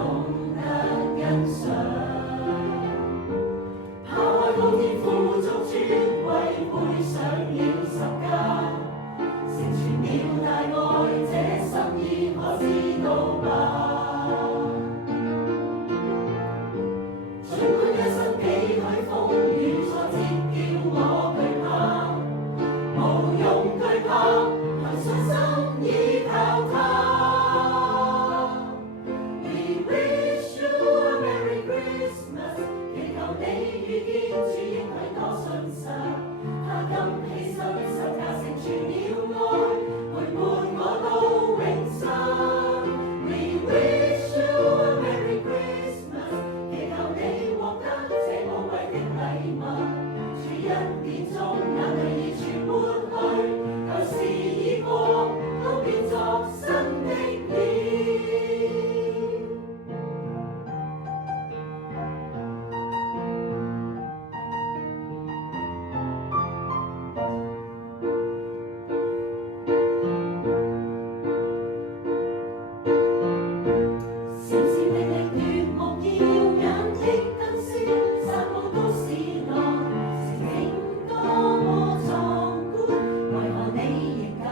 懂得欣賞。拋開高天父做尊貴，背上了十架，成全了大愛，這心意可知道吧？儘管一生幾許風雨挫折，叫我懼怕，無用懼怕，憑信心依靠他。We wish you a Merry Christmas， 祈求你遇見主應許多信實，他甘犧牲十架成全了愛，陪伴我到永生。We wish you a Merry Christmas， 祈求你獲得這寶貴的禮物，主恩典中眼淚已全抹去，舊事已過，都變作新的了。閃閃的奪目耀眼的燈飾，散佈都市內，情景多麼壯觀，為何你仍感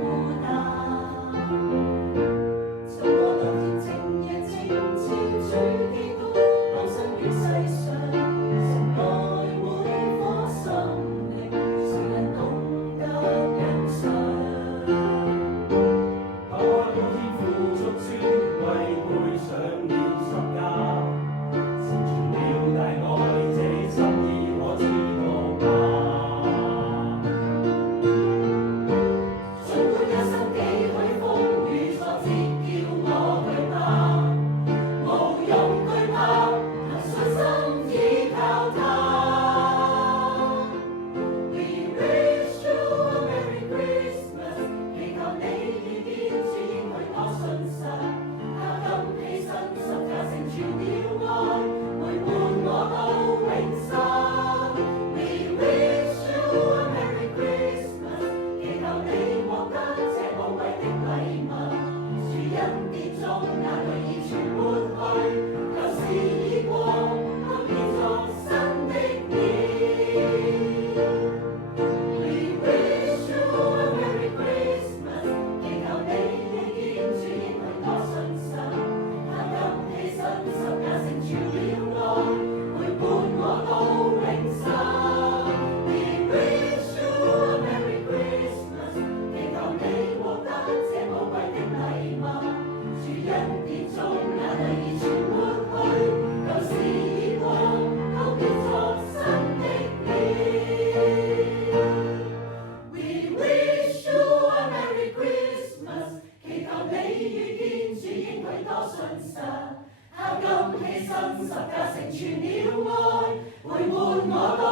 孤單？怎麼當天正夜靜照主基督降生於世上，神愛每顆心靈，誰人懂得欣賞？拋開高天父作尊貴，背上了十架，成全了大愛，這心意可知道吧？儘管一生幾許風雨挫折，叫我懼怕，無用懼怕，憑信心依靠他。We wish you a Merry Christmas， 祈求你遇見主應許多信實，他甘犧牲十架成全了愛，陪伴我到永生。We wish you a Merry Christmas， 祈求你獲得這寶貴的禮物，主恩典中眼淚已全抹去，舊事已過，都變作新的了。We wish you a Merry Christmas， 祈求你遇見主應許多信實，他甘犧牲十架成全了愛，陪伴我到永生。We wish you a Merry Christmas， 祈求你獲得這寶貴的禮物，主恩典中眼淚已全抹去，舊事已過，都變作新的了。We wish you a Merry Christmas， 祈求你遇見主應許多信實，他甘犧牲十架成全了愛，陪伴我到